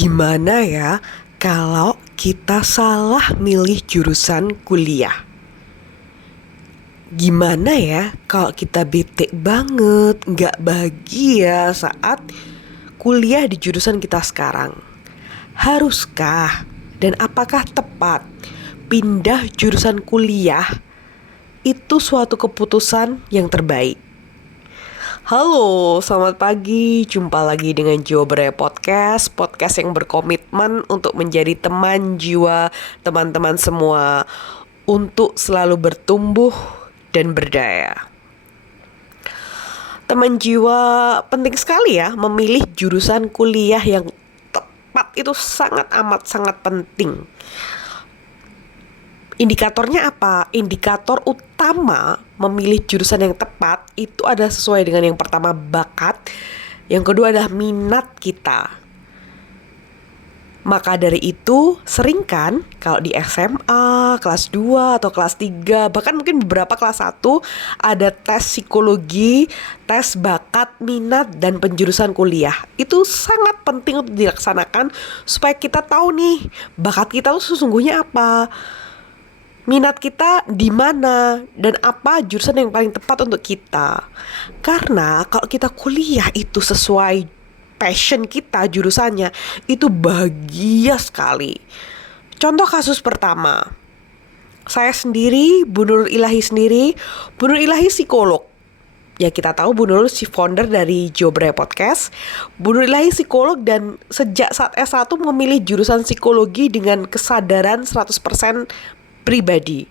Gimana ya kalau kita salah milih jurusan kuliah? Gimana ya kalau kita bete banget, gak bahagia saat kuliah di jurusan kita sekarang? Haruskah dan apakah tepat pindah jurusan kuliah itu suatu keputusan yang terbaik? Halo, selamat pagi. Jumpa lagi dengan Jiwa Beraya Podcast yang berkomitmen untuk menjadi teman jiwa teman-teman semua untuk selalu bertumbuh dan berdaya. Teman jiwa penting sekali ya memilih jurusan kuliah yang tepat, itu sangat amat sangat penting. Indikatornya apa? Indikator utama memilih jurusan yang tepat itu ada sesuai dengan yang pertama bakat, yang kedua adalah minat kita. Maka dari itu sering kan kalau di SMA, kelas 2 atau kelas 3, bahkan mungkin beberapa kelas 1 ada tes psikologi, tes bakat, minat, dan penjurusan kuliah. Itu sangat penting untuk dilaksanakan supaya kita tahu nih bakat kita tuh sesungguhnya apa, minat kita di mana, dan apa jurusan yang paling tepat untuk kita. Karena kalau kita kuliah itu sesuai passion kita, jurusannya, itu bahagia sekali. Contoh kasus pertama, saya sendiri, Bu Nurul Ilahi sendiri. Bu Nurul Ilahi psikolog. Ya kita tahu Bu Nurul si founder dari Jiwa Beraya Podcast. Bu Nurul Ilahi psikolog dan sejak saat S1 memilih jurusan psikologi dengan kesadaran 100% pribadi.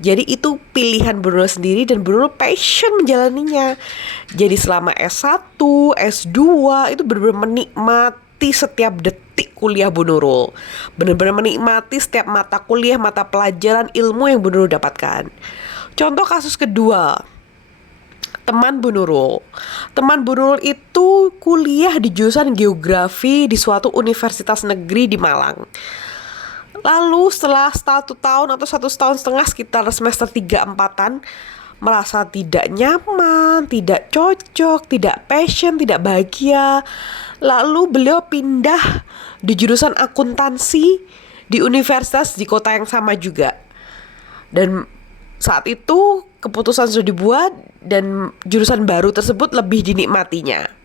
Jadi itu pilihan Bu Nurul sendiri dan Bu Nurul passion menjalaninya. Jadi selama S1, S2 itu benar-benar menikmati setiap detik kuliah Bu Nurul. Benar-benar menikmati setiap mata kuliah, mata pelajaran, ilmu yang Bu Nurul dapatkan. Contoh kasus kedua, teman Bu Nurul. Teman Bu Nurul itu kuliah di jurusan geografi di suatu universitas negeri di Malang. Lalu setelah 1 tahun atau 1,5 tahun sekitar semester 3-4an merasa tidak nyaman, tidak cocok, tidak passion, tidak bahagia. Lalu beliau pindah di jurusan akuntansi di universitas di kota yang sama juga. Dan saat itu keputusan sudah dibuat dan jurusan baru tersebut lebih dinikmatinya.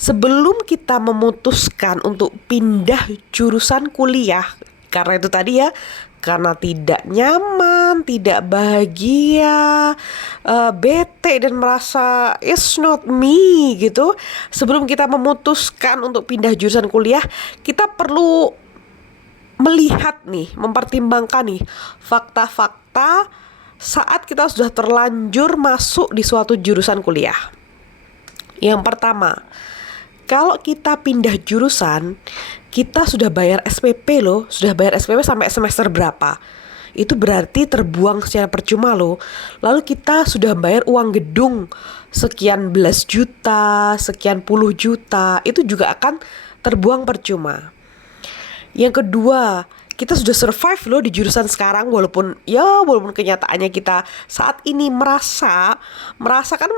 Sebelum kita memutuskan untuk pindah jurusan kuliah, karena itu tadi ya, karena tidak nyaman, tidak bahagia, bete dan merasa it's not me gitu. Sebelum kita memutuskan untuk pindah jurusan kuliah, kita perlu melihat nih, mempertimbangkan nih fakta-fakta saat kita sudah terlanjur masuk di suatu jurusan kuliah. Yang pertama, kalau kita pindah jurusan, kita sudah bayar SPP loh, sudah bayar SPP sampai semester berapa. Itu berarti terbuang secara percuma loh. Lalu kita sudah bayar uang gedung sekian belas juta, sekian puluh juta, itu juga akan terbuang percuma. Yang kedua, kita sudah survive loh di jurusan sekarang, walaupun kenyataannya kita saat ini merasakan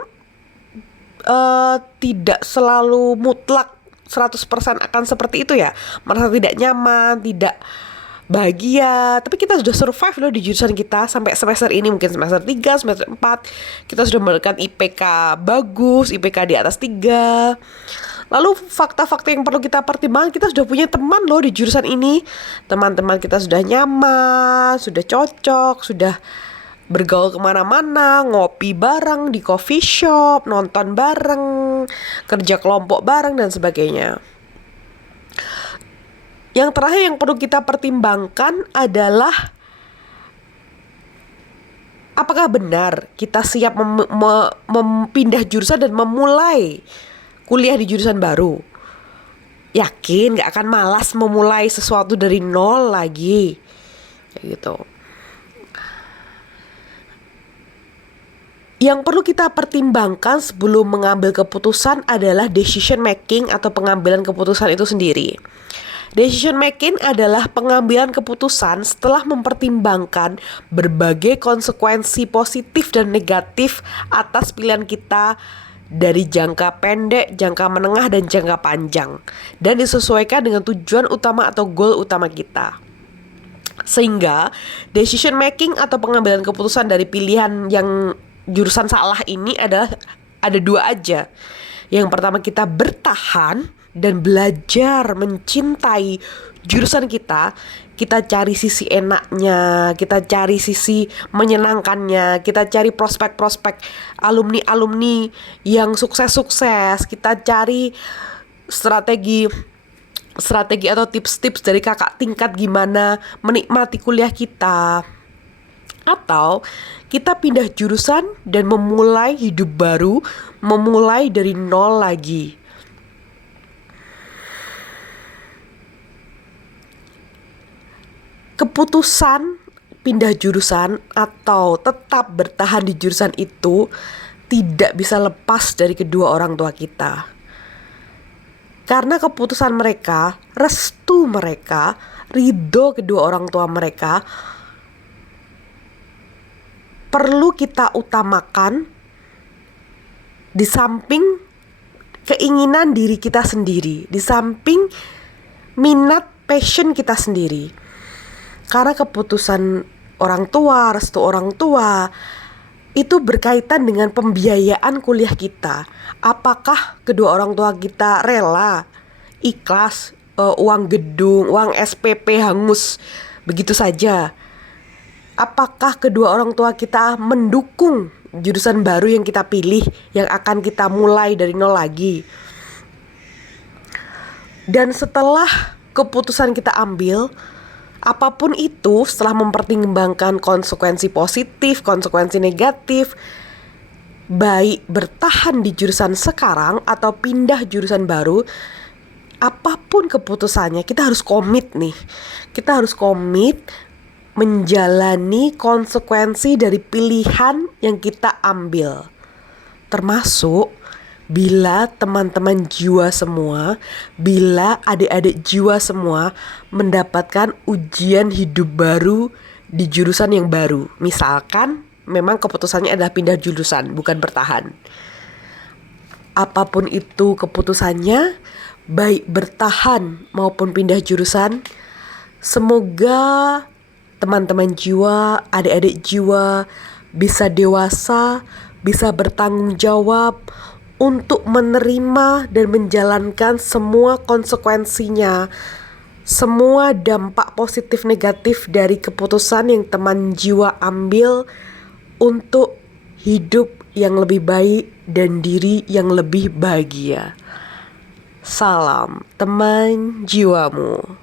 tidak selalu mutlak 100% akan seperti itu ya. Merasa tidak nyaman, tidak bahagia, tapi kita sudah survive loh di jurusan kita sampai semester ini, mungkin semester 3, semester 4 kita sudah mendapatkan IPK bagus, IPK di atas 3. Lalu fakta-fakta yang perlu kita pertimbangkan, kita sudah punya teman loh di jurusan ini. Teman-teman kita sudah nyaman, sudah cocok, sudah bergaul kemana-mana, ngopi bareng di coffee shop, nonton bareng, kerja kelompok bareng, dan sebagainya. Yang terakhir yang perlu kita pertimbangkan adalah apakah benar kita siap pindah jurusan dan memulai kuliah di jurusan baru. Yakin gak akan malas memulai sesuatu dari nol lagi, kayak gitu. Yang perlu kita pertimbangkan sebelum mengambil keputusan adalah decision making atau pengambilan keputusan itu sendiri. Decision making adalah pengambilan keputusan setelah mempertimbangkan berbagai konsekuensi positif dan negatif atas pilihan kita dari jangka pendek, jangka menengah, dan jangka panjang, dan disesuaikan dengan tujuan utama atau goal utama kita. Sehingga decision making atau pengambilan keputusan dari pilihan yang jurusan salah ini adalah ada dua aja. Yang pertama, kita bertahan dan belajar mencintai jurusan kita. Kita cari sisi enaknya, kita cari sisi menyenangkannya, kita cari prospek-prospek alumni-alumni yang sukses-sukses, kita cari strategi atau tips-tips dari kakak tingkat gimana menikmati kuliah kita. Atau kita pindah jurusan dan memulai hidup baru, memulai dari nol lagi. Keputusan pindah jurusan atau tetap bertahan di jurusan itu tidak bisa lepas dari kedua orang tua kita. Karena keputusan mereka, restu mereka, ridho kedua orang tua mereka perlu kita utamakan di samping keinginan diri kita sendiri, di samping minat passion kita sendiri. Karena keputusan orang tua, restu orang tua itu berkaitan dengan pembiayaan kuliah kita. Apakah kedua orang tua kita rela, ikhlas, uang gedung, uang SPP hangus begitu saja? Apakah kedua orang tua kita mendukung jurusan baru yang kita pilih, yang akan kita mulai dari nol lagi? Dan setelah keputusan kita ambil, apapun itu, setelah mempertimbangkan konsekuensi positif, konsekuensi negatif, baik bertahan di jurusan sekarang atau pindah jurusan baru, apapun keputusannya, kita harus komit nih. Kita harus komit menjalani konsekuensi dari pilihan yang kita ambil. Termasuk bila teman-teman jiwa semua, bila adik-adik jiwa semua mendapatkan ujian hidup baru di jurusan yang baru. Misalkan memang keputusannya adalah pindah jurusan, bukan bertahan. Apapun itu keputusannya, baik bertahan maupun pindah jurusan, semoga teman-teman jiwa, adik-adik jiwa bisa dewasa, bisa bertanggung jawab untuk menerima dan menjalankan semua konsekuensinya, semua dampak positif negatif dari keputusan yang teman jiwa ambil untuk hidup yang lebih baik dan diri yang lebih bahagia. Salam teman jiwamu.